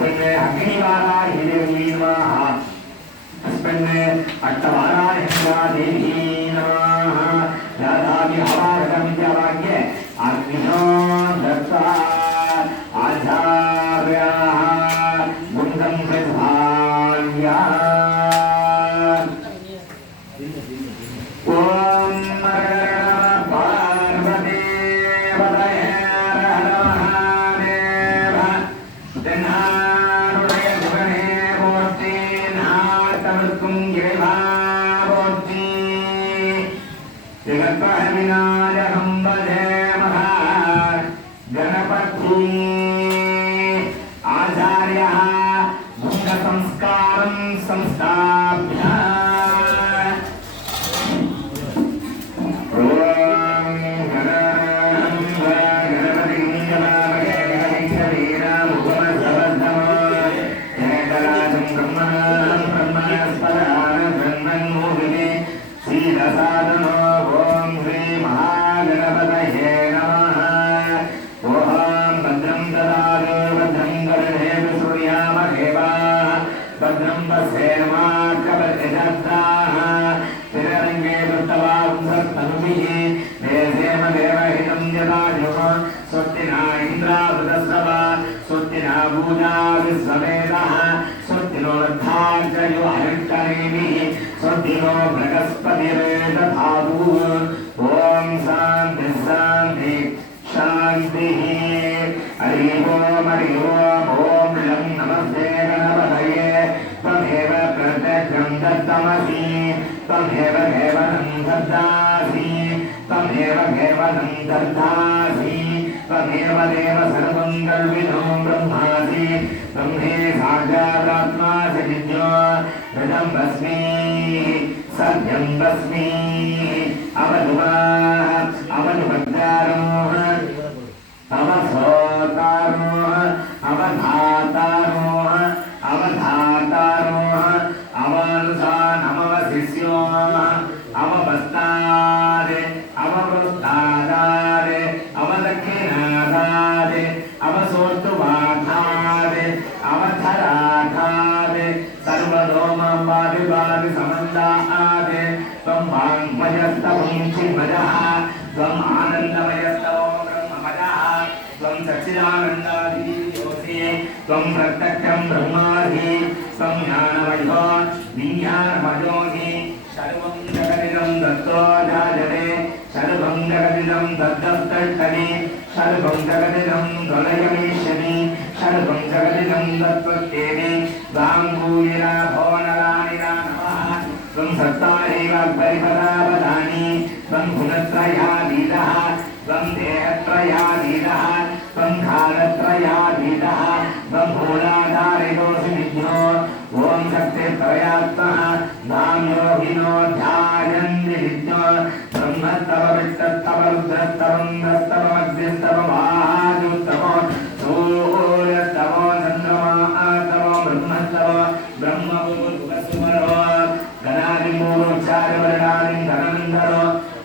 अस्मिन् अग्निवाराहि देवी नमः अस्मिन् अट्टवाराहि देवी नमः यादामि हवागतमित्यावाक्ये अग्निशो दत्ता आचार्याः मुण्डं प्रधान्या त्वमेव देव सर्वं कल्पितो ब्रह्मासि ब्रह्मे साक्षादात्मासि विद्यो हृदं भस्मी सत्यं भस्मी अवधुभद्रारो अवसोतारो अवधातारो अवधातारो अवनुसान अवशिष्यो अवपस्तादे अववृत्तादादे अवदक्षिणादादे अवसोर्तुवाधादे अवधराधादे सर्वदोमवादिवादि समन्दादे त्वं वाङ्मयस्तवं शिवजः त्वं आनन्दमयस्तवो ब्रह्ममजः त्वं सच्चिदानन्दादियोऽसि त्वं प्रत्यक्षं ब्रह्मासि त्वं ज्ञानमयो विज्ञानमयोऽसि सर्वं जगदिदं दत्तो जायते सर्वं जगदिदं दत्तस्तने सर्वं जगदिदं त्वलयमिष्यति सर्वं जगदिदं दत्त्वत्येति गाङ्गूलिरा भवनरानिरा नमः त्वं सत्तारेवाग्परिपदावदानि त्वं गुणत्रयाधीतः त्वं देहत्रयाधीतः त्वं कालत्रयाधीतः त्वं मूलाधारितोऽसि विद्यो ॐ शक्तित्रयात्मः नाम योगिनो ध्यायन्ति विद्यो ब्रह्मस्तव विष्णस्तव रुद्रस्तवं नस्तवमग्निस्तव महाजुस्तव सूर्यस्तव चन्द्रमास्तव ब्रह्मस्तव ब्रह्मभूतसुमरो गणादिमूलोच्चारवर्णानि धनन्दरो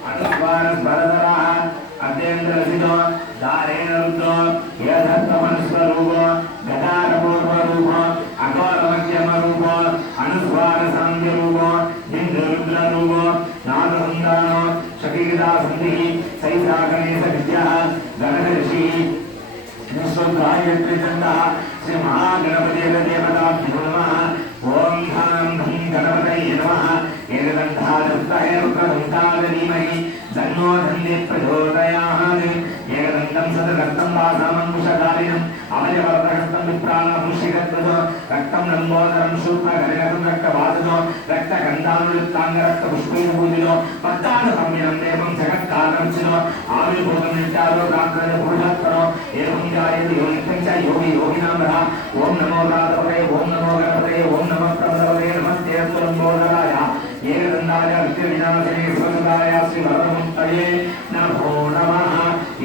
अनुस्वारस्वरधरः अत्यन्तरसितो दारेण रुद्रो यथत्वमनुस्वरूपो गदारपूर्वरूपो अघोरमध्यमरूपो अनुस्वारसाम्यरूपो इन्द्ररुद्ररूपो नादसन्धानो शकीकृतासन्धिः सैसागणेशविद्यः गणऋषिः विश्वगायत्रीचण्डः श्रीमहागणपतिदेवताभ्यो नमः ॐ धां धं गणपतये नमः एकदन्तादुत्तये रुद्रदन्तादधीमहि तन्नो धन्ये प्रचोदयात् एकदन्तं सदरक्तं वासामङ्कुशधारिणम् अमयवर्धहस्तं विप्राणभूषिकध्वजो रक्तं लम्बोदरं शूर्पकर्णकं रक्तवासजो रक्तगन्धानुयुक्ताङ्गरक्तपुष्पैर्भूजितो पद्मानुसंयनं देवं जगत्कारणं आविर्भूतं नित्यादो प्रार्थने पुरुषोत्तरो एवं जायते यो नित्यं च योगी योगिनामः ॐ नमो राधवते ॐ नमो गणपते ॐ नमः प्रभवते नमस्ते लम्बोदराय एकदन्ताय विद्यविनाशिने स्वसुताय श्रीवरदमुक्तये नमो नमः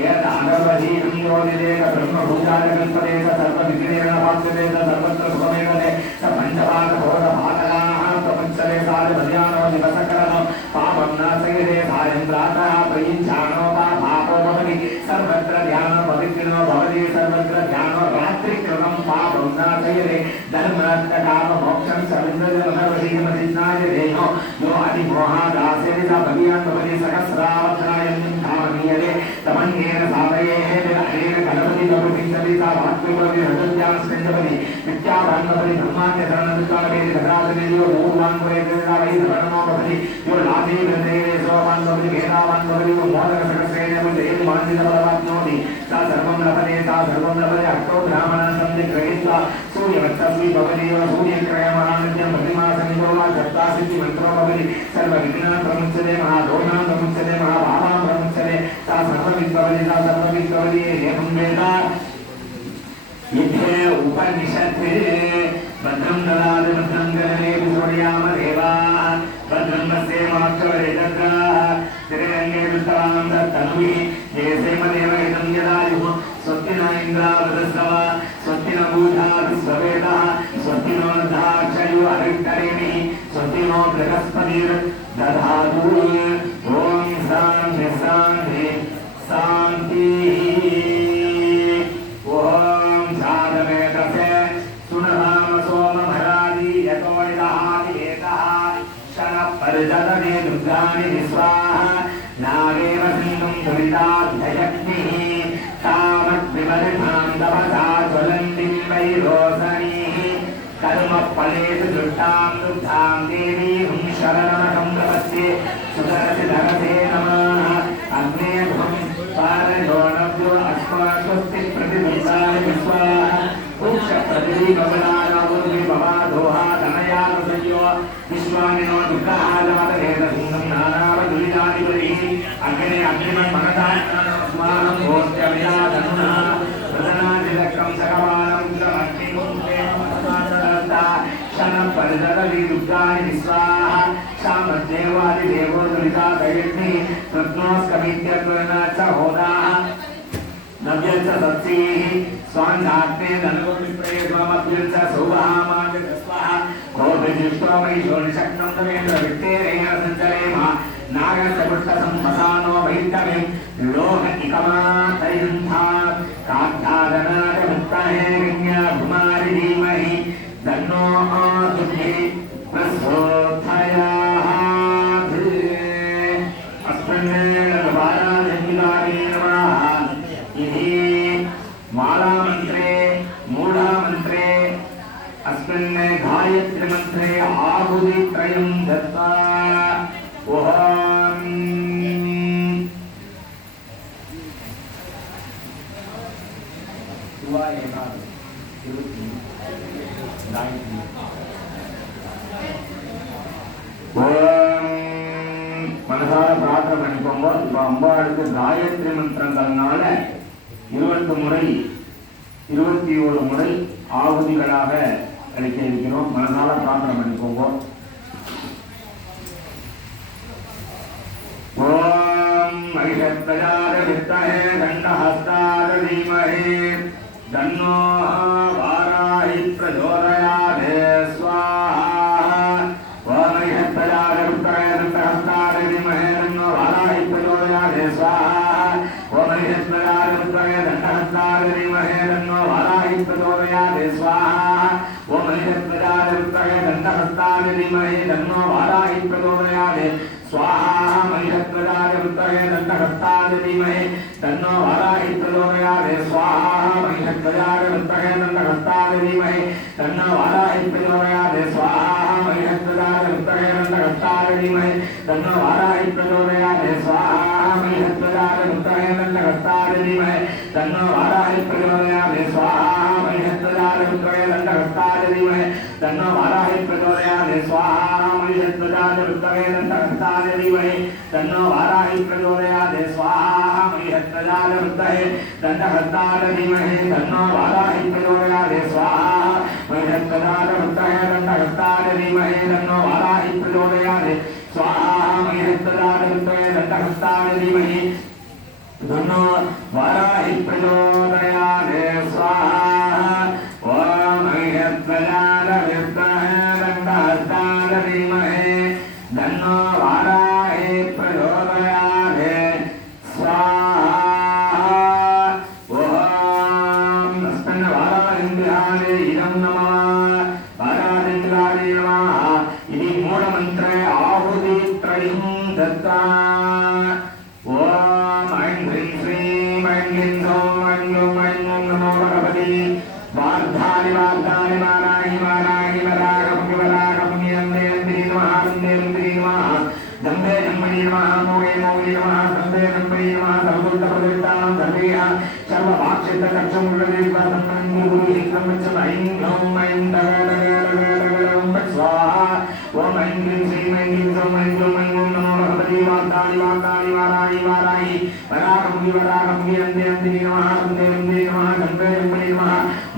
यदानवधीनं योगिदेव ब्रह्मभूजाय कल्पते सर्वविघ्नेन वाच्यते सर्वत्र सुखमेवते स पञ्चपादभोधपादनाः प्रपञ्चले साधभद्यानो दिवसकरणो पापं नाशयते सायं प्रातः प्रयुञ्जानो वा पापो भवति सर्वत्र ध्यानो पवित्रिणो भवति सर्वत्र ध्यानो रात्रिकृतं पापं नाशयते सर्वयरे धर्मरत्न काम मोक्षं सर्वजनमर्वशीमसिद्धाय देहो यो अधिमोहादासे सा भगियान् भवति सहस्रावत्रायं धामनीयते तमन्येन सावयेः अनेन गणपति गौरविंसति सा भात्मभवति हृदयां स्कन्दपति विद्याभान्वपति ब्रह्माण्य शरणदुष्कालवेदि धराजनेयो भूवान्वरेतसा वै धरणो भवति यो लाभे गृहेवे सोवान्वपति भेदावान्वपति यो मोदक सहस्रेण मुदेव मान्दितबलवाप्नोति सा सर्वं लभते अर्थो ब्राह्मणं सम्यक् गृहीत्वा सूर्यवत्सस्वी भवति यो सूर्यक्रयमहानित्यं प्रतिमासनिको वा दत्तासिद्धि मन्त्रो भवति सर्वविघ्नान् प्रमुच्यते महादोषान् प्रमुच्यते महाभावान् प्रमुच्यते सा सर्वविद्भवति एवं वेद युद्धे उपनिषत्ते भद्रं ददाति भद्रं गणेऽपि सूर्याम देवाः भद्रं पश्येमाक्षवरेतद्राः त्रिरङ्गे विद्वां तन्वी जयसेमदेव इदं यदायुः स्वस्ति न इन्द्रावृतस्तव स्वस्ति न भूता विश्ववेदः स्वस्ति नो नक्षयो हरिष्ठरेणिः स्वस्ति नो बृहस्पतिर्दधातु ॐ शान्ति शान्ति शान्तिः ॐ जातवेदसे सुनहाम सोमभरादि यतो निदहाति एतः शनः परिजतने दुर्गाणि विश्वाः नागेव सिन्धुं दुरिताध्ययग्निः तावद्विमलिनां तपसा ज्वलन्तीं वैरोचनीः कर्मफलेषु दृष्टां दुग्धां देवीं शरणमहं प्रपद्ये सुदर्शिधरसे नमः अग्ने त्वं पारजोनव्यो अस्मास्वस्ति प्रतिदुर्गाणि विश्वाः उक्षप्रतिभवनापूर्विभवादोहा तनयानुसंयो विश्वामिनो दुर्गाः जातवेदसिंहं नानावदुरितादिबलिः अग्ने अग्निमन्मनदास्मानं भोष्ट्यविदाधनुना प्रदनादिलक्कं सकवालं ग्रमग्निमुक्तेमनदादत्ता शनं परिददति दुर्गाणि विश्वाः सामद्देवादिदेवो दुरितादयग्निः रत्नोस्कमित्यत्वेन च होदाः नव्यञ्च सत्सीः स्वान्धात्मे धनगोविप्रयत्वमभ्यञ्च सौभामान्यस्वः कोभिजिष्टोमैशोनिशक्नं तमेन्द्र वित्तेरेण सञ्चरेम नागसपुष्टसंवसानो वैष्णवीं लोहनिकमातयन्था काद्धादनादमुक्तहेरण्या कुमारि धीमहि तन्नो दुर्गे प्रचोदयात् अस्मन्नेन वाराजन्मिलानि नमः इति मालामन्त्रे मूढामन्त्रे अस्मिन् गायत्रीमन्त्रे आहुतित्रयं दत्त्वा ॐ மனசார பிரார்த்தனை பண்ணிக்கோங்க. இப்ப அம்பாளுக்கு காயத்ரி மந்திரங்கள்னால 20 முறை 21 முறை ஆகுதிகளாக அளிக்க இருக்கிறோம். மனசார பிரார்த்தனை பண்ணிக்கோங்க. ஓம் மகிஷத்வஜாய வித்மஹே தண்டஹஸ்தாய தீமஹி தன்னோ வாராஹி பிரச்சோதயாத் ஸ்வாஹா. ஓம் மகிஷத்வஜாய வித்மஹே தண்டஹஸ்தாய தீமஹி தன்னோ வாராஹி பிரச்சோதயாத் ஸ்வாஹா. ஓம் மகிஷத்வஜாய வித்மஹே தண்டஹஸ்தாய தீமஹி தன்னோ வாராஹி பிரச்சோதயாத் ஸ்வாஹா. ஓம் மகிஷத்வஜாய வித்மஹே தண்டஹஸ்தாய தீமஹி தன்னோ வாராஹி பிரச்சோதயாத் स्वाहा. महिषध्वजाय विद्महे दण्डहस्ताय धीमहि तन्नो वाराहि प्रचोदयात् स्वाहा. महिषध्वजाय विद्महे दण्डहस्ताय धीमहि तन्नो वाराहि प्रचोदयात् स्वाहा. महिषध्वजाय विद्महे दण्डहस्ताय धीमहि तन्नो वाराहि प्रचोदयात् स्वाहा. महिषध्वजाय विद्महे दण्डहस्ताय धीमहि तन्नो वाराहि प्रचोदयात् स्वाहा. महिषध्वजाय विद्महे दण्डहस्ताय धीमहि तन्नो वाराहि प्रचोदयात् स्वाहा. महिषध्वजाय विद्महे दण्डहस्ताय धीमहि तन्नो वाराहि प्रचोदयात् स्वाहा. महिषध्वजाय विद्महे दण्डहस्ताय धीमहि तन्नो वाराहि प्रचोदयात् स्वाहा. महिषध्वजाय विद्महे दण्डहस्ताय धीमहि तन्नो वाराहि प्रचोदयात् स्वाहा. महिषध्वजाय विद्महे दण्डहस्ताय धीमहि तन्नो वाराहि प्रचोदयात् स्वाहा. ओम महिषध्वजाय विद्महे दण्डहस्ताय धीमहि तन्नो वाराहि प्रचोदयात् स्वाहा. ओम तस्मिन् वाराहिं विहारे इदं नमः वार्तानि वाराहि वाराहि वरागमुनि वरागमुनि अन्ते अन्ते नमः अन्ते अन्ते नमः दम्बे दम्बे नमः मोगे मोगे नमः दम्बे दम्बे नमः सर्वोत्तमदेवतां सर्वेह सर्ववाक्षितकक्षमुरदेवा दम्बे गुरुहितं ऐं ग्लौं ऐं डगडगडगडगडं स्वाहा ओम ऐं क्लीं श्रीं ऐं क्लीं सौं ऐं ग्लौं ऐं ॐ नमो भगवते वार्तानि वार्तानि वाराहि वाराहि वरागमुनि वरागमुनि अन्ते अन्ते नमः अन्ते अन्ते नमः दम्बे दम्बे नमः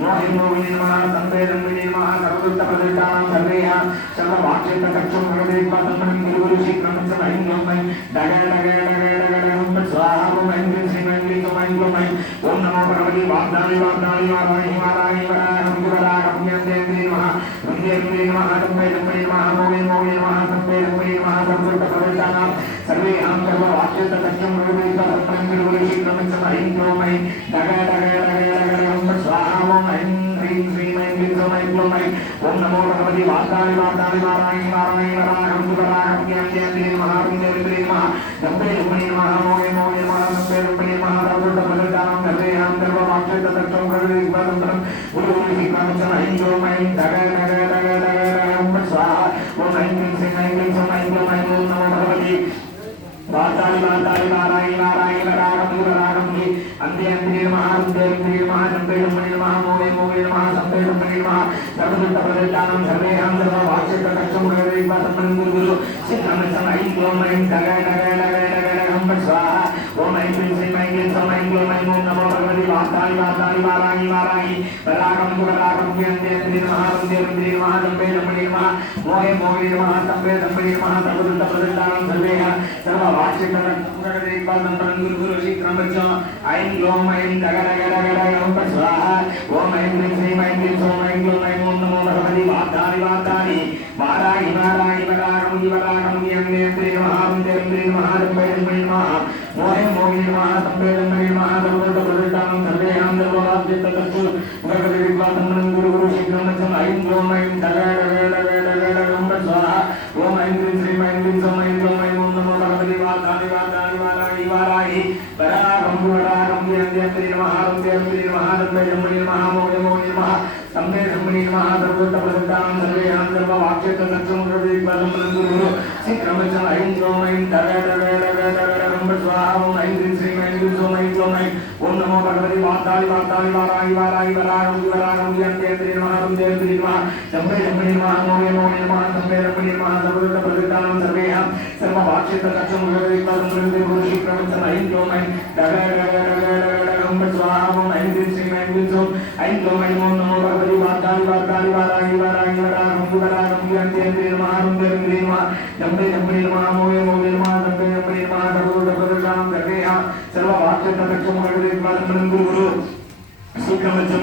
मोगे मोगे नमः दम्बे दम्बे नमः सर्वोत्तमदेवतां सर्वेह सर्ववाक्षितकक्षमुरदेवा दम्बे गुरुहितं ऐं ग्लौं ऐं डगडगडगडगडं स्वाहा ओम ऐं क्लीं श्रीं ऐं क्लीं सौं ऐं ग्लौं ऐं ॐ नमो भगवते वार्तानि वार्तानि वाराहि वाराहि वरागमुनि वरागमुनि अन्ते अन्ते नमः अन्ते अन्ते नमः दम्बे दम्बे नमः मोगे मोगे नमः दम्बे दम्बे नमः सर्वोत्तमदेवतां सर्वेहं सर्ववाक्षितकक्षमुरदेवा दम्बे गुरुहितं ऐं ग्लौं ऐं डगडगडगडगडं स्वाहा ओम ऐं क्लीं श्रीं ऐं क्लीं सौं ऐं ग्लौं ऐं ॐ नमो भगवते वार्तानि वार्तानि वाराहि वाराहि वरागमुनि वरागमुनि अन्ते अन्ते नमः अन्ते अन्ते नमः दम्बे दम्बे नमः मोगे मोगे नमः दम्बे दम्बे नमः सर्वोत्तमदेवतां सर्वेहं सर्ववाक्षितकक्षमुरदेवा दम्बे गुरुहितं ऐं ग्लौं ऐं डगडगडगडगडं स्वाहा ओम ऐं क्लीं श्रीं ऐं क्लीं सौं ऐं ग्लौं ऐं ॐ नमो भगवते वार्तानि वार्तानि वाराहि वाराहि वरागमुनि वरागमुनि अन्ते अन्ते नमः अन्ते अन्ते नमः दम्बे दम्बे नमः मोगे मोगे नमः दम्बे दम्बे नमः सर्वोत्तमदेवतां सर्वेहं सर्ववाक्षितकक्षमुरदेवा दम्बे गुरुहितं ऐं ग्लौं ऐं डगडगडगडगडं स्वाहा ओम ऐं क्लीं श्रीं ऐं क्लीं सौं ऐं ग्लौं ऐं ॐ नमो भगवते वार्तानि वार्तानि वाराहि वाराहि वरागमुनि वरागमुनि अन्ते अन्ते नमः अन्ते अन्ते नमः दम्बे दम्बे नमः मोगे मोगे नमः दम्बे दम्बे नमः सर्वोत्तमदेवतां सर्वेहं सर्ववाक्षितकक्षमुरदेवा दम्बे गुरुहितं ऐं ग्लौं ऐं डगडगडगडं स्वाहा ओम ऐं क्लीं श्रीं ऐं क्लीं सौं ऐं ग्लौं ऐं ॐ नमो भगवते वार्तानि वार्तानि वाराहि वाराहि वरागमुनि वरागमुनि अन्ते अन्ते नमः अन्ते अन्ते नमः दम्बे दम्बे नमः मोगे मोगे नमः दम्बे दम्बे नमः सर्वोत्तमदेवतां सर्वेहं सर्ववाक्षितकक्षमुरदेवा दम्बे गुरुहितं ऐं ग्लौं ऐं डगडगडगडं स्वाहा ओम ऐं क्लीं श्रीं ऐं क्लीं सौं ऐं ग्लौं ऐं ॐ नमो भगवते वार्तानि वार्तानि वाराहि वाराहि वरागमुनि वरागमुनि अन्ते अन्ते नमः अन्ते अन्ते नमः दम्बे दम्बे नमः मोगे मोगे नमः दम्बे दम्बे नमः सर्वोत्तमदेवतां सर्वेहं सर्ववाक्षितकक्षमुरदेवा दम्बे गुरुहितं ऐं ग्लौं ऐं डगडगडगडं स्वाहा ओम ऐं क्लीं श्रीं ऐं क्लीं सौं ऐं ग्लौं ऐं ॐ नमो भगवते वार्तानि वार्तानि वाराहि वाराहि वरागमुनि वरागमुनि अन्ते अन्ते नमः अन्ते अन्ते नमः दम्बे दम्बे नमः मोगे मोगे नमः दम्बे दम्बे नमः सर्वोत्तमदेवतां सर्वेहं सर्ववाक्षितकक्षमुरदेवा दम्बे गुरुहितं ऐं ग्लौं ऐं डगडगडगडं स्वाहा ओम ऐं क्लीं श्रीं ऐं क्लीं सौं ऐं ग्लौं ऐं ॐ नमो भगवते वार्तानि वार्तानि वाराहि वाराहि वरागमुनि वरागमुनि अन्ते अन्ते नमः अन्ते अन्ते नमः दम्बे दम्बे नमः मोगे मोगे नमः दम्बे दम्बे नमः सर्वोत्तमदेवतां सर्वेहं सर्ववाक्षितकक्षमुरदेवा दम्बे गुरुहितं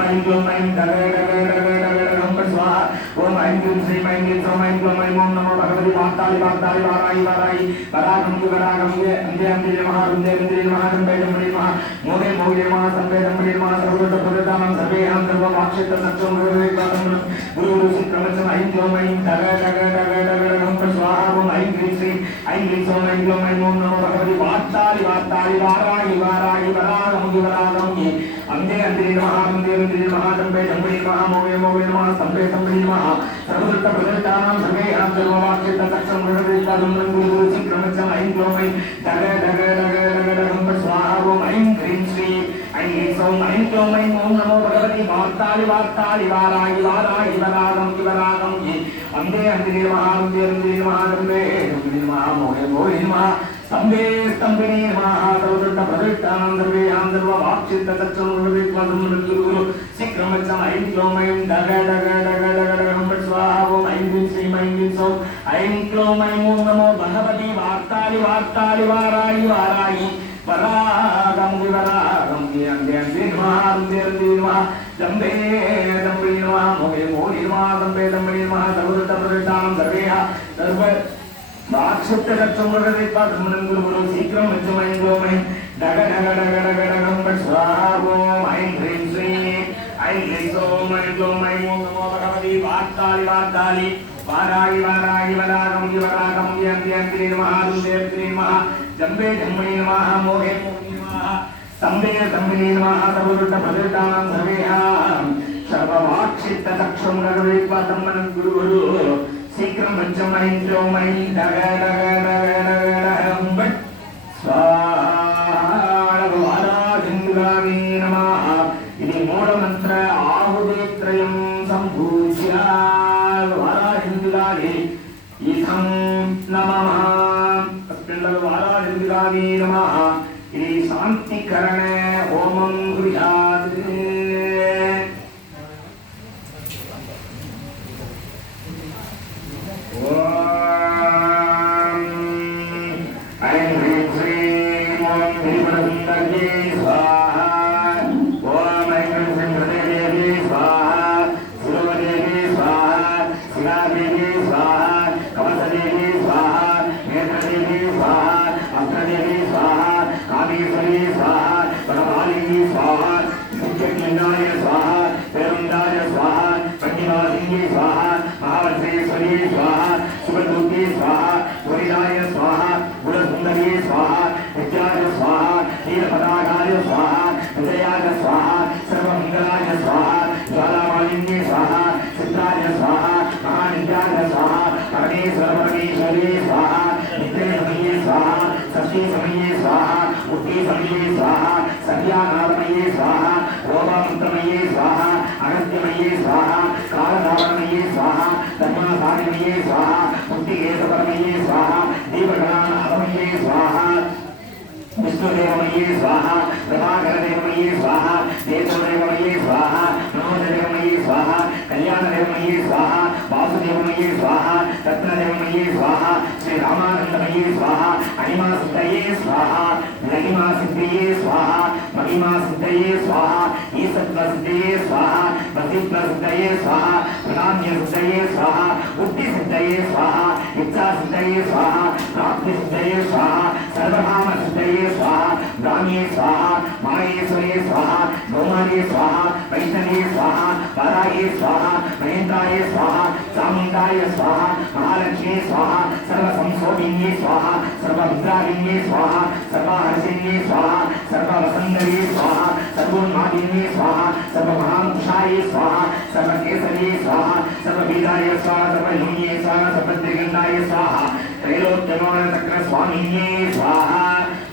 ऐं ग्लौं ऐं डगडगडगडं स्वाहा ओम ऐं क्लीं श्रीं ऐं क्लीं सौं ऐं ग्लौं ऐं ॐ नमो भगवते वार्तानि वार्तानि वाराहि वाराहि वरागमुनि वरागमुनि अन्ते अन्ते नमः अन्ते अन्ते नमः दम्बे दम्बे नमः मोगे मोगे नमः दम्बे दम्बे नमः सर्वोत्तमदेवतां सर्वेहं सर्ववाक्षितकक्षमुरदेवा दम्बे गुरुहितं ऐं ग्लौं ऐं डगडगडगडं स्वाहा ओम ऐं क्लीं श्रीं ऐं क्लीं सौं ऐं ग्लौं ऐं ॐ नमो भगवते वार्तानि वार्तानि वाराहि वाराहि वरागमुनि वरागमुनि अन्ते अन्ते नमः अन्ते अन्ते नमः दम्बे दम्बे नमः मोगे मोगे नमः दम्बे दम्बे नमः सर्वोत्तमदेवतां सर्वेहं सर्ववाक्षितकक्षमुरदेवा दम्बे गुरुहितं ऐं ग्लौं ऐं डगडगडगडं स्वाहा ओम ऐं क्लीं श्रीं ऐं क्लीं सौं ऐं ग्लौं ऐं ॐ नमो भगवते वार्तानि वार्तानि वाराहि वाराहि वरागमुनि वरागमुनि अन्ते अन्ते नमः अन्ते अन्ते नमः दम्बे दम्बे नमः मोगे मोगे नमः स्तम्भे स्तम्भे नमः सर्वोत्तमदेवतां सर्वेहं सर्ववाक्षितकक्षमुरदेवा दम्बे गुरुहितं ऐं ग्लौं ऐं डगडगडगडं स्वाहा ओम ऐं क्लीं श्रीं ऐं क्लीं सौं ऐं ग्लौं ऐं ॐ नमो भगवते वार्तानि वार्तानि वाराहि वाराहि वरागमुनि वरागमुनि अन्ते अन्ते नमः अन्ते अन्ते नमः दम्बे दम्बे नमः मोगे मोगे नमः दम्बे दम्बे नमः सर्वोत्तमदेवतां सर्वेहं सर्ववाक्षितकक्षमुरदेवा दम्बे गुरुहितं ऐं ग्लौं ऐं डगडगडगडं स्वाहा ओम ऐं क्लीं श्रीं ऐं क्लीं सौं ऐं ग्लौं ऐं ॐ नमो भगवते वार्तानि वार्तानि वाराहि वाराहि वरागमुनि वरागमुनि अन्ते अन्ते नमः अन्ते अन्ते नमः दम्बे दम्बे नमः मोगे मोगे नमः स्तम्भे स्तम्भे नमः सर्वोत्तमदेवतां सर्वेहं सर्ववाक्षितचक्षुं नगरविपादं गुरु शीघ्रं वज्रमणिन्द्रो मणि नग नग नग नग नग स्वाहाराधिन्द्रावी नमः इति मूलमन्त्र आहुतित्रयं सम्पूज्य वाराहिन्द्रायै इथं नमः वाराहिन्द्रावी नमः इति शान्तिकरणे होमं कुर्यात् विष्णुदेवमयी स्वाहा प्रभाकरदेवमयी स्वाहा देवदेवमयी स्वाहा मनोजदेवमयी स्वाहा कल्याणदेवमयी स्वाहा वासुदेवमयी स्वाहा रत्नदेवमयी स्वाहा श्री रामानंदमयी स्वाहा अणिमासिद्धये स्वाहा लहिमासिद्धये स्वाहा महिमासिद्धये स्वाहा ईसत्वसिद्धये स्वाहा वसित्वसिद्धये स्वाहा प्रणाम्यसिद्धये स्वाहा बुद्धिसिद्धये स्वाहा इच्छासिद्धये स्वाहा प्राप्तिसिद्धये स्वाहा सर्वकामसिद्धये स्वाहा ब्राह्म्ये स्वाहा माहेश्वरे स्वाहा गौमार्ये स्वाहा वैष्णवे स्वाहा वराये स्वाहा महेन्द्राय स्वाहा चामुण्डाय स्वाहा महालक्ष्मी स्वाहा सर्वसंशोभिन्ये स्वाहा सर्वभद्राविन्ये स्वाहा सर्वहर्षिन्ये स्वाहा सर्ववसुन्धरे स्वाहा सर्वोन्मादिन्ये स्वाहा सर्वमहांकुशाय स्वाहा सर्वकेसर्ये स्वाहा सर्ववीराय स्वाहा सर्वलिङ्गे स्वाहा सर्वत्रिगण्डाय स्वाहा त्रैलोक्यमोहनचक्रस्वामिन्ये स्वाहा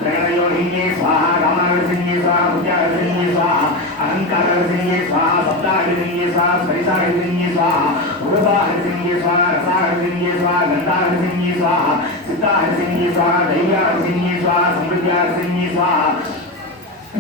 त्रैलयोहिन्ये स्वाहा रामागर्षिन्ये स्वाहा बुद्ध्यागर्षिन्ये स्वाहा अहङ्कारगर्षिन्ये स्वाहा सप्ताहर्षिन्ये स्वाहा स्परिशागर्षिन्ये स्वाहा रूपाहर्षिन्ये स्वाहा रसाहर्षिन्ये स्वाहा गन्धाहर्षिन्ये स्वाहा सिद्धाहर्षिन्ये स्वाहा दैव्याहर्षिन्ये स्वाहा समृद्ध्याहर्षिन्ये स्वाहा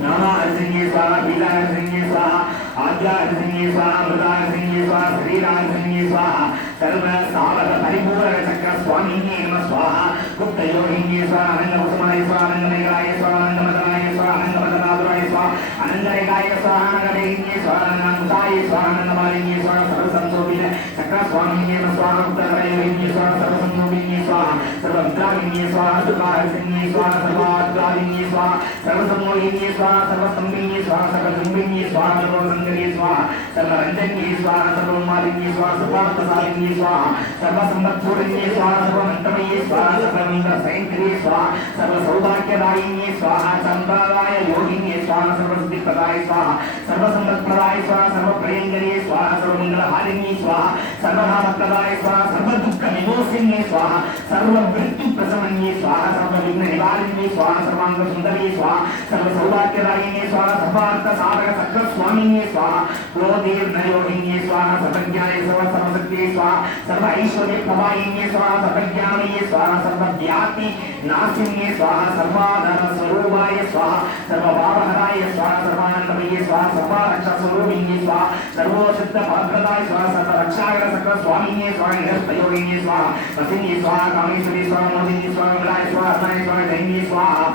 नामाहर्षिन्ये स्वाहा बीजाहर्षिन्ये स्वाहा आद्याहर्षिन्ये स्वाहा मृदाहर्षिन्ये स्वाहा शरीराहर्षिन्ये स्वाहा सर्व सावध परिपूर्ण चक्र स्वामिन्ये नमः स्वाहा गुप्तयोगिन्ये स्वाहा आनन्दकुसुमाय स्वाहा आनन्दमेघाय स्वाहा आनन्दमदनाय स्वाहा आनन्दमदनादुराय स्वाहा आनन्दरेखाय स्वाहा आनन्दरेहिन्ये स्वाहा आनन्दमुताय स्वाहा आनन्दमालिन्ये स्वाहा सर्वसंशोभित चक्र स्वामिन्ये नमः स्वाहा गुप्तयोगिन्ये स्वाहा सर्वसंशोभिन्ये स्वाहा सर्वविद्राविन्ये स्वाहा दुर्गाहर्षिन्ये स्वाहा सर्वाद्राविन्ये स्वाहा सर्वसंमोहिन्ये स्वाहा सर्वसंविन्ये स्वाहा सर्वसंविन्ये स्वाहा सर्वसंगर्ये स्वाहा सर्वरञ्जन्ये स्वाहा सर्वमालिन्ये स्वाहा सर्वार्थसालिन्ये स्वाहा सर्वसंवत्सुरन्ये स्वाहा सर्वमन्त्रमये स्वाहा सर्वमन्त्रसंकरे स्वाहा सर्वसौभाग्यदायिन्ये स्वाहा संप्रदाय योगिन्ये स्वाहा सर्वसिद्धिप्रदाय स्वाहा सर्वसंपत्प्रदाय स्वाहा सर्वप्रियङ्करे स्वाहा सर्वमङ्गलहारिण्ये स्वाहा सर्वकामप्रदाय स्वाहा सर्वदुःखविमोचिन्ये स्वाहा सर्वमृत्युप्रशमन्ये स्वाहा सर्वविघ्ननिवारिण्ये स्वाहा सर्वाङ्गसुन्दर्ये स्वाहा सर्वसौभाग्यदायिन्ये स्वाहा सर्वार्थसाधकचक्रस्वामिन्ये स्वाहा क्रोधीर्नयोगिन्ये स्वाहा सर्वज्ञाय स्वाहा सर्वशक्तिये स्वाहा सर्व ऐश्वर्यप्रदायिन्ये स्वाहा सर्वज्ञानमये स्वाहा सर्वव्यापि नाशिन्ये स्वाहा सर्वाधर्मस्वरूपाय स्वाहा सर्वभावहराय स्वाहा सर्वानन्दमये स्वाहा सर्वारक्षस्वरूपिण्ये स्वाहा सर्वसिद्धफलप्रदाय स्वाहा सर्वरक्षाकरचक्रस्वामिन्ये स्वाहा निरस्तयोगिन्ये स्वाहा वसिन्ये स्वाहा कामेश्वरी स्वाहा मोदिन्ये स्वाहा विलाय स्वाहा अर्णाय स्वाहा दैन्ये स्वाहा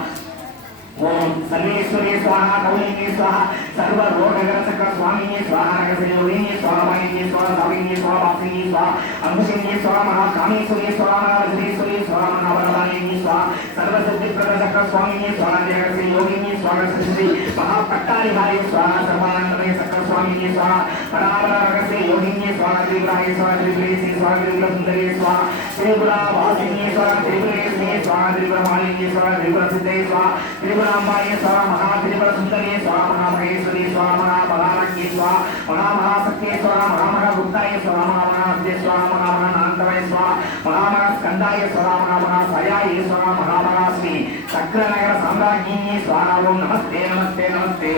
ओम सर्वेश्वरी स्वाहा कौलिन्ये स्वाहा सर्वरोगहरचक्र स्वामिन्ये स्वाहा रगसयोगिन्ये स्वाहा वाहिन्ये स्वाहा साविन्ये स्वाहा वासिन्ये स्वाहा अंकुशिन्ये स्वाहा महाकामेश्वरी स्वाहा महावज्रेश्वरी स्वाहा महावरदायिन्ये स्वाहा सर्वसिद्धिप्रदचक्र स्वामिन्ये स्वाहा जगसयोगिन्ये स्वाहा श्री महापट्टारिहाय स्वाहा सर्वानन्दमय चक्र स्वामिन्ये स्वाहा परावरगसयोगिन्ये स्वाहा त्रिपुराय स्वाहा त्रिपुरेशे स्वाहा त्रिपुरसुन्दरे स्वाहा त्रिपुरावासिन्ये स्वाहा त्रिपुरेशे स्वाहा त्रिपुरमालिन्ये स्वाहा त्रिपुरसिद्धये स्वाहा त्रिपुराम्बाय स्वाहा महात्रिपुरसुन्दरे स्वाहा महामहेश्वरी स्वाहा महाबलारण्ये स्वाहा महामहाशक्तिये स्वाहा महामहाभुक्ताय स्वाहा महामहाब्दे स्वाहा महामहानान्तराय स्वाहा महामहास्कन्दाय स्वाहा महामहासयाय स्वाहा महामहाश्री चक्रनगर साम्राज्ञी स्वाहा ओम नमस्ते नमस्ते नमस्ते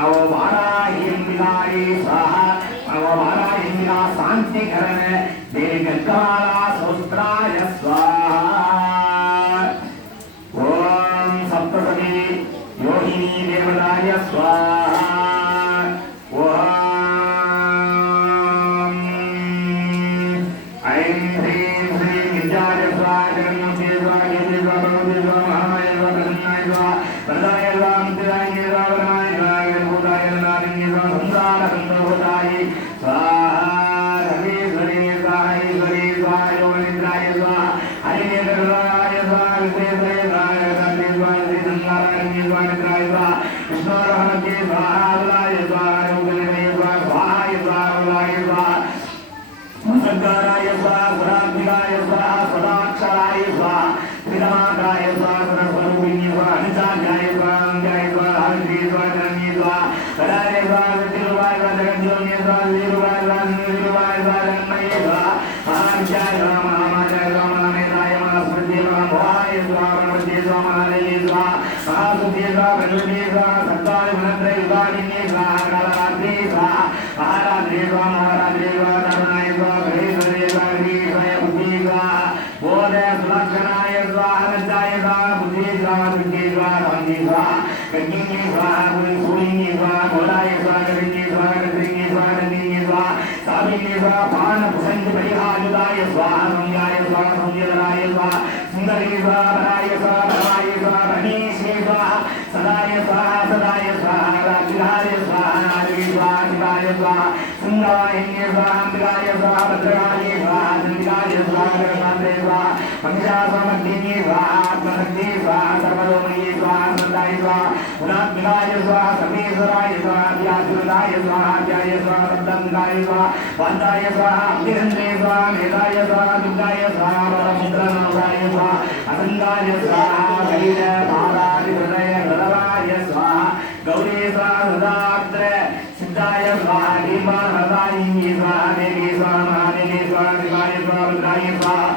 ओम वाराहींबिलाय स्वाहा ओम वाराहींबिला शांतिकरण देवी गंगाला सहस्राय स्वाहा ओम सप्तसती योगिनी देवताय स्वाहा ओम ऐं ह्रीं श्रीं विद्याय स्वाहा जगन्नाथे स्वाहा देवी स्वाहा भगवती स्वाहा महामाय स्वाहा प्रसन्नाय स्वाहा वरदाय स्वाहा मुक्तिदाय स्वाहा वरदाय स्वाहा गणभूताय गणनाथिन्ये स्वाहा संसार संतोषाय स्वाहा रवीश्वरी स्वाहा ईश्वरी स्वाहा योगनिद्राय स्वाहा हरिवेदराय स्वाहा विश्वेश्वराय स्वाहा गणपति स्वाहा श्री संगाराय स्वाहा निद्राय स्वाहा विष्णुरहमते स्वाहा अबलाय स्वाहा योगनिधये स्वाहा स्वाहाय स्वाहा अबलाय स्वाहा संगाराय स्वाहा पुरात्मिकाय स्वाहा सदाक्षराय स्वाहा त्रिदमाकाय स्वाहा सरस्वरूपिणी स्वाहा निचार्याय स्वाहा अनन्याय स्वाहा हरिद्री स्वाहा जननी स्वाहा कदाय स्वाहा विद्युरूपाय स्वाहा जगज्योनिये स्वाहा वीरूपाय स्वाहा निर्विरूपाय स्वाहा जगन्मये स्वाहा महाविद्याय स्वाहा महामायाय स्वाहा महामेधाय महास्मृते महामोहाय स्वाहा गणपते स्वाहा महादेवी स्वाहा महासुते स्वाहा गणपते स्वाहा सत्ताय मनत्रय युगादिन्ये स्वाहा कालरात्रे स्वाहा महारात्रे स्वाहा महारात्रे स्वाहा तरुणाय स्वाहा गणेशदेव स्वाहा श्रीशाय बुद्धि स्वाहा बोधय सुलक्षणाय स्वाहा नंदाय स्वाहा बुद्धि स्वाहा दुर्गे स्वाहा धान्ये स्वाहा गंगे स्वाहा सूर्ये स्वाहा घोराय स्वाहा गणिन्ये स्वाहा गणिन्ये स्वाहा नंदिन्ये स्वाहा साविन्ये स्वाहा पान भुजंग परिहायुदाय स्वाहा संज्ञाय स्वाहा संज्ञधराय स्वाहा सुंदरे स्वाहा बलाय स्वाहा बलवाय स्वाहा गणेशे स्वाहा सदाय स्वाहा सदाय स्वाहा राजिहाय स्वाहा नारवे स्वाहा शिवाय स्वाहा सुंदरायन्ये स्वाहा अंबिकाय स्वाहा भद्रकाय स्वाहा चंडिकाय स्वाहा गणनाथे स्वाहा पंचास्वमध्यन्ये स्वाहा आत्मशक्ति स्वाहा सर्वलोमये स्वाहा सदाय स्वाहा गुणात्मिकाय स्वाहा सर्वेश्वराय स्वाहा व्यासुदाय स्वाहा जय स्वाहा सप्तंगाय स्वाहा वान्ताय स्वाहा अभिनंदे स्वाहा मेधाय स्वाहा दुर्गाय स्वाहा परमुद्रनाथाय स्वाहा असंगाय स्वाहा गैर भारादि हृदय गलवाय स्वाहा गौरी स्वाहा हृदाद्र सिद्धाय स्वाहा दीपानदायिन्ये स्वाहा देवी स्वाहा महादेवी स्वाहा शिवाय स्वाहा रुद्राय स्वाहा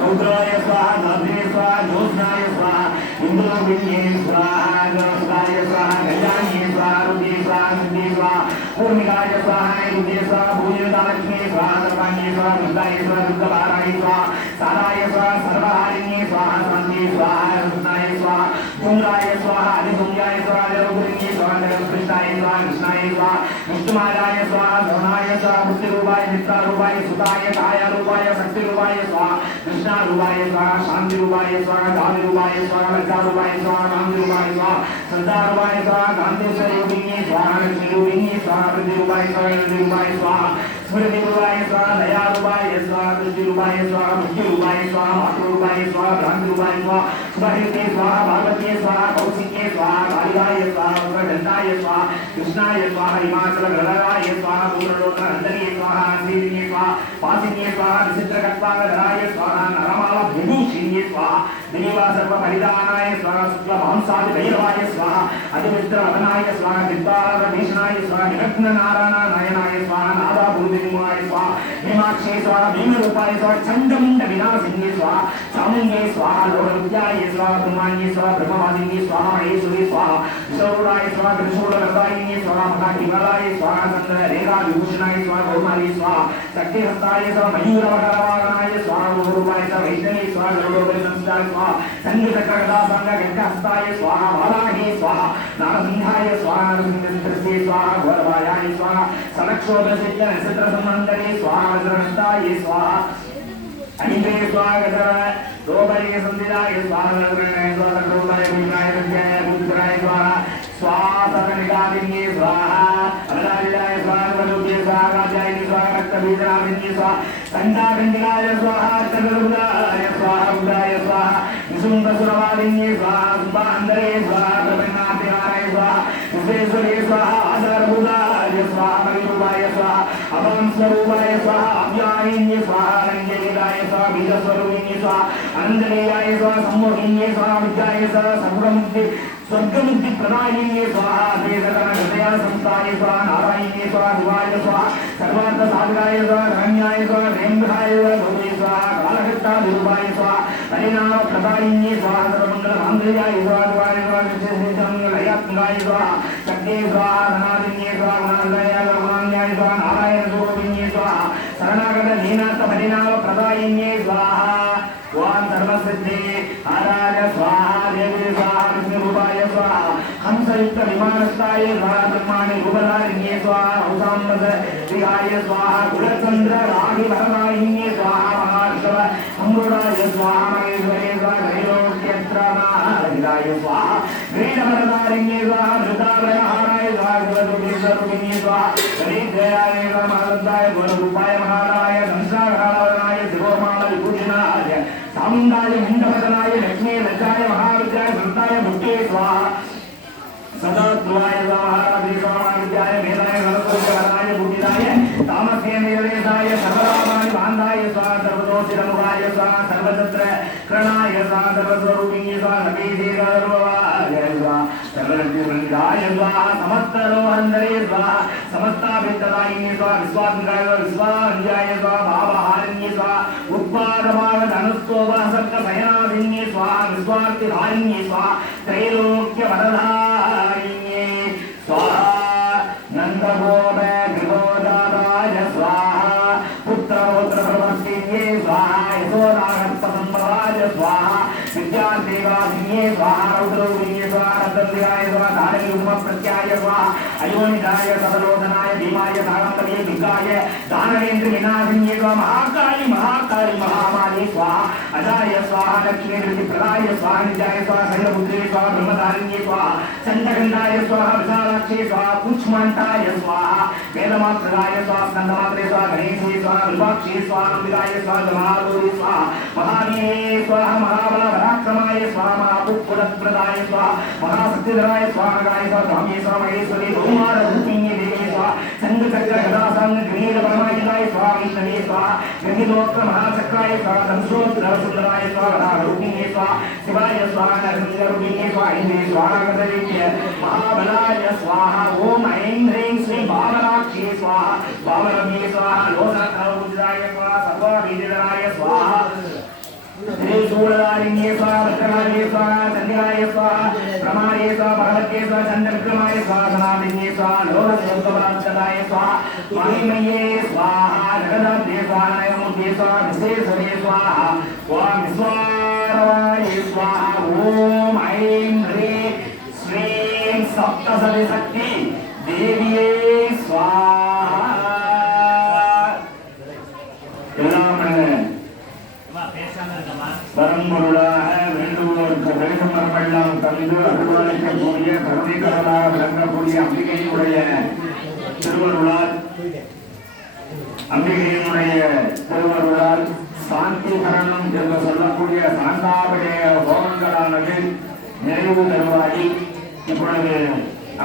रौद्राय स्वाहा धात्रे स्वाहा ज्योत्स्नाय स्वाहा इंद्रोबिन्ये स्वाहा गणपताय स्वाहा गजान्ये स्वाहा रुद्रे स्वाहा सिद्धि स्वाहा पूर्णिकाय स्वाहा रुद्रे स्वाहा भूयदालक्ष्मी स्वाहा सर्वाण्ये स्वाहा दुर्गाय स्वाहा दुर्गभाराय स्वाहा साराय स्वाहा सर्वहारिण्ये स्वाहा शान्ति स्वाहा रत्नाय स्वाहा पुंगाय स्वाहा अधिपुंगाय स्वाहा जगद्गुरुन्ये स्वाहा जगत्कृष्णाय स्वाहा कृष्णाय स्वाहा विष्णुमायाय स्वाहा धनाय स्वाहा बुद्धिरूपाय मित्रारूपाय सुताय कायारूपाय शक्तिरूपाय स्वाहा कृष्णारूपाय स्वाहा शान्तिरूपाय स्वाहा धामिरूपाय स्वाहा लज्जारूपाय स्वाहा कान्तिरूपाय स्वाहा श्रद्धारूपाय स्वाहा कान्तेश्वरयोगिन्ये स्वाहा लक्ष्मीरूपिण्ये स्वाहा प्रतिरूपाय स्वाहा नंदिरूपाय स्वाहा स्मृतिरूपाय स्वाहा दयारूपाय स्वाहा दृष्टिरूपाय स्वाहा भक्तिरूपाय स्वाहा मातृरूपाय स्वाहा भ्रांतिरूपाय स्वाहा सुभाहिते स्वाहा भागवते स्वाहा कौशिके स्वाहा कालिकाय स्वाहा वक्रदंताय स्वाहा कृष्णाय स्वाहा हिमाचलगदाय स्वाहा पूर्णलोकनंदने स्वाहा श्रीविन्ये स्वाहा पासिन्ये स्वाहा विचित्रकट्वांगधराय स्वाहा नरमाला विभूषिन्ये स्वाहा दिवीवा सर्वपरिधानाय स्वाहा शुक्लमांसादिभैरवाय स्वाहा अधिमित्रवदनाय स्वाहा दिव्याभीषणाय स्वाहा निरग्ननारायणाय स्वाहा नादाभूतिमुखाय स्वाहा हेमाक्षे स्वाहा भीमरूपाय स्वाहा चण्डमुण्डविनाशिन्ये स्वाहा चामुण्डे स्वाहा लोकविद्याय स्वाहा ब्रह्माण्ये स्वाहा ब्रह्मवादिन्ये स्वाहा महेश्वरी स्वाहा विष्णुरूपाय स्वाहा त्रिशूलगदायिन्ये स्वाहा महाकिमलाय स्वाहा चन्द्ररेखाविभूषणाय स्वाहा गौमारी स्वाहा शक्तिहस्ताय स्वाहा मयूरवरवाहनाय स्वाहा रूपाय स्वाहा वैष्णवी स्वाहा गरुडोपरिसंस्थाय स्वाहा संगीतकरदासंगगड्ढहस्ताय स्वाहा वाराही स्वाहा नारसिंहाय स्वाहा नरसिंहस्य स्वाहा घोरवायाय स्वाहा सलक्षोभसिद्ध नक्षत्रसंमण्डले स्वाहा वज्रहस्ताय स्वाहा अनिते स्वाहा गजर रोबरे संदिदाय स्वाहा नरगणाय स्वाहा रोबरे विनाय रज्ञाय बुद्धराय स्वाहा स्वाहा सकनिकादिन्ये स्वाहा अनदाय स्वाहा वरुद्ये स्वाहा राजाय स्वाहा रक्तबीजनादिन्ये स्वाहा संडागंडिकाय स्वाहा तगरुदाय स्वाहा उदाय स्वाहा विसुंदसुरवादिन्ये स्वाहा सुबांधरे स्वाहा प्रपन्नातिहाराय स्वाहा विश्वेश्वरे स्वाहा आदरबुदाय स्वाहा परिरूपाय स्वाहा अभं स्वरूपाय स्वाहा अव्यायिन्ये स्वाहा रंजनिदाय स्वाहा बीजस्वरूपिण्ये स्वाहा अनंतनीयाय स्वाहा सम्मोहिन्ये स्वाहा विद्याय स्वाहा सर्वमुक्ति स्वर्गमुक्ति प्रदायिन्ये स्वाहा देवगण हृदय संस्थाय स्वाहा नारायण्ये स्वाहा शिवाय स्वाहा सर्वार्थ साधकाय स्वाहा धन्याय स्वाहा वेंद्राय स्वाहा स्वाहा कालकर्ता दुर्वाय स्वाहा परिणाम प्रदायिन्ये स्वाहा सर्वमंगल मांगल्याय स्वाहा स्वाहा स्वाहा विशेषमंगलयात्मकाय स्वाहा शक्ति स्वाहा धनादिन्ये स्वाहा गुणालय गुणान्याय स्वाहा नारायण स्वरूपिन्ये स्वाहा शरणागत लीनाथ परिणाम प्रदायिन्ये स्वाहा ओम सर्वसिद्धि आराय स्वाहा देवी स्वाहा विष्णुरूपाय स्वाहा हंसयुक्त विमानस्थाय स्वाहा ब्रह्माणि रूपधारिण्ये स्वाहा हंसाम्बस श्रीयाय स्वाहा कुलचंद्र रागि वरदायिन्ये स्वाहा महार्षव मंगोराय स्वाहा महेश्वरे स्वाहा त्रैलोक्यत्राणाय स्वाहा ग्रीडवरदारिण्ये स्वाहा मृतावरहाराय स्वाहा गुरुदेवरूपिण्ये स्वाहा गणेशाय स्वाहा महारदाय गुरुरूपाय महाराय संसारहाराय शिवोमाल विभूषणाय सामुंडाय मंडपदनाय लक्ष्मी लज्जाय महाविद्याय संताय मुक्ते स्वाहा सदा ध्रुवाय स्वाहा विद्याय वेदाय सरस्वतीय बुद्धिदाय तामसे मेलेदाय सर्वरामाय बांधाय स्वाहा सर्वदोषिरमुखाय स्वाहा सर्वतत्र करणाय स्वाहा सर्वस्वरूपिण्ये स्वाहा नबीजे सर्ववाय स्वाहा सर्वज्ञाय स्वाहा समस्तरोहंदरे स्वाहा समस्ताभितदायिन्ये स्वाहा विश्वात्मकाय विश्वान्याय स्वाहा भावहारिण्ये स्वाहा उत्पादभाव धनुस्तोभ सर्ग भयादिन्ये स्वाहा विश्वार्तिधारिण्ये स्वाहा त्रैलोक्य वरदायिन्ये स्वाहा नंदगोप गृहोदाय स्वाहा पुत्रपौत्र प्रवर्तिन्ये स्वाहा यशोदागर्भसंभवाय स्वाहा विद्यादेवादिन्ये स्वाहा रौद्रौर्ये स्वाहा रद्रद्रयाय स्वाहा धारयुग्मप्रत्याय स्वाहा अयोनिदाय सदलोदनाय भीमाय सागम्बरे भिगाय दानवेन्द्र विनाशिन्ये स्वाहा महाकाली महाकाली महामारी स्वाहा अजाय स्वाहा लक्ष्मी प्रदाय स्वाहा नित्याय स्वाहा शैलपुत्रे स्वाहा ब्रह्मधारिण्ये स्वाहा चंडगंडाय स्वाहा विशालाक्षे स्वाहा कुष्माण्डाय स्वाहा वेदमात्रदाय स्वाहा स्कंदमात्रे स्वाहा गणेशे स्वाहा विभाक्षे स्वाहा अंबिकाय स्वाहा महागौरी स्वाहा महावीरे स्वाहा महाबल पराक्रमाय स्वाहा महापुष्पदप्रदाय स्वाहा महाशक्तिधराय स्वाहा गाय स्वाहा स्वामी स्वाहा महेश्वरी बहुमार रूपिण्ये देवी स्वाहा संग चक्र गदा संग ग्रीड परमायुधाय स्वाहा विष्णवे स्वाहा गंगिलोक महाचक्राय स्वाहा संसोत्र सुंदराय स्वाहा रूपिण्ये स्वाहा शिवाय स्वाहा नरसिंह रूपिण्ये स्वाहा इंद्रे स्वाहा गदविद्य महाबलाय स्वाहा ओम ऐं ह्रीं श्री भावराक्षे स्वाहा भावरम्ये स्वाहा लोकनाथाय स्वाहा सर्ववीर्यधराय स्वाहा त्रिशूलधारिण्ये स्वाहा वज्रधारिण्ये स्वाहा चंडिकाय स्वाहा प्रमाणे स्वाहा भगवत्ये स्वाहा चंद्रविक्रमाय स्वाहा सनातन्ये स्वाहा लोकसौख्यपरात्कराय स्वाहा महिमये स्वाहा जगदाब्धे स्वाहा नयमुद्ये स्वाहा विशेषणे स्वाहा ओम विश्वारवाय स्वाहा ओम ऐं ह्रीं श्रीं सप्तसति शक्ति देविये स्वाहा परमगुरुளாக வேண்டுவோருக்கு வேண்டுமரெல்லாம் தந்து அருள்வாளிக்கக்கூடிய கருணைக்கடலாக விளங்கக்கூடிய அம்பிகையினுடைய திருவருளால் சாந்தி கரணம் என்று சொல்லக்கூடிய சாந்தாபடைய ஹோமங்களானது நிறைவு தருவாயில் இப்பொழுது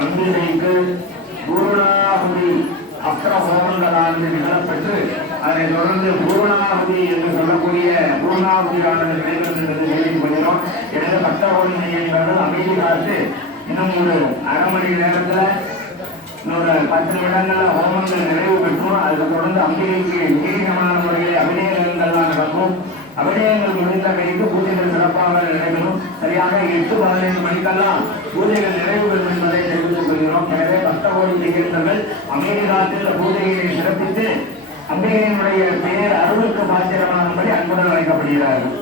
அம்பிகைக்கு பூர்ணாகுதி அஸ்திர ஹோமங்களானது நிகழப்பெற்று அதை தொடர்ந்து பூர்ணாகுதி என்று சொல்லக்கூடிய பூர்ணாகுதியானது நடைபெறுகின்றது கேள்விப்படுகிறோம். எனவே பக்தகோடி நிலையங்கள் அமைதி காத்து இன்னும் ஒரு அரை மணி நேரத்தில் இன்னொரு 10 நிமிடங்கள்ல ஹோமங்கள் நிறைவு பெற்றும் அதுக்கு தொடர்ந்து அம்பிகைக்கு நீதிகமான முறையில் அபிநயங்கள்லாம் நடக்கும். அபிநயங்கள் முடிந்த கைக்கு பூஜைகள் சிறப்பாக நடைபெறும். சரியாக 8-15 மணிக்கெல்லாம் பூஜைகள் நிறைவு பெறும் என்பதை தெரிவித்துக் கொள்கிறோம். எனவே பக்தகோடி நிகழ்ந்தவர்கள் அமைதி காலத்தில் பூஜைகளை சிறப்பித்து அம்பிகையினுடைய பெயர் அருளுக்கு பாத்திரமாகும்படி அன்புடன் அழைக்கப்படுகிறார்கள்.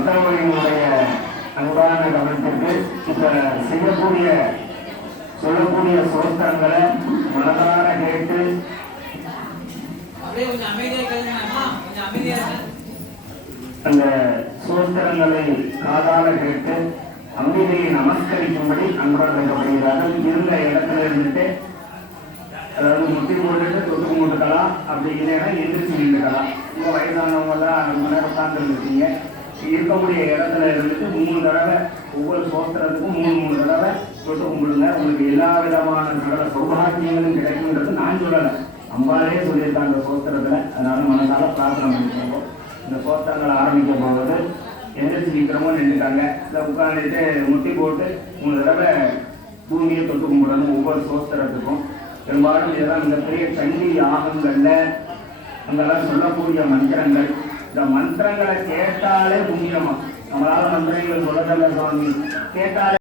பக்தர்களினுடைய அன்பான கவனத்திற்கு இப்ப சொல்லக்கூடிய சோத்திரங்களை மனதார கேட்டு அந்த சோத்திரங்களை காதால கேட்டு அமைதியை நமஸ்கரிக்கும்படி அன்பாக வைக்கப்படுகிறார்கள். இருந்த இடத்துல இருந்துட்டு அதாவது முட்டி போட்டுட்டு தொட்டு கும்பிட்டுக்கலாம், அப்படி இல்லைன்னா எந்திரிச்சு நின்றுக்கலாம். இப்போ வயதானவங்க எல்லாம் 2 மணி நேரம் உட்கார்ந்து இருக்கீங்க, இருக்கக்கூடிய இடத்துல இருந்துட்டு 3 தடவை ஒவ்வொரு சோத்திரத்துக்கும் 3 தடவை தொட்டு கும்பிடுங்க. உங்களுக்கு எல்லா விதமான சகல சௌபாகியங்களும் கிடைக்கும்ன்றது நான் சொல்லலை, அம்பாலே சொல்லியிருக்காங்க சோத்திரத்துல. அதனால மனசால பிரார்த்தனை பண்ணிக்கோங்க. இந்த சோத்திரங்களை ஆரம்பிக்க போவது எந்திரிச்சு நிற்கிறமோ நின்றுட்டாங்க, இதை உட்காந்துட்டு முட்டி போட்டு 3 தடவை பூமியை தொட்டு கும்பிடணும் ஒவ்வொரு சோத்திரத்துக்கும். பெரும்பாலும் இதெல்லாம் மிகப்பெரிய சண்டி யாகங்கள்ல அங்கெல்லாம் சொல்லக்கூடிய மந்திரங்கள். இந்த மந்திரங்களை கேட்டாலே புண்ணியமா, நம்மளால மந்திரங்கள் சொல்லதல்ல சுவாமி, கேட்டாலே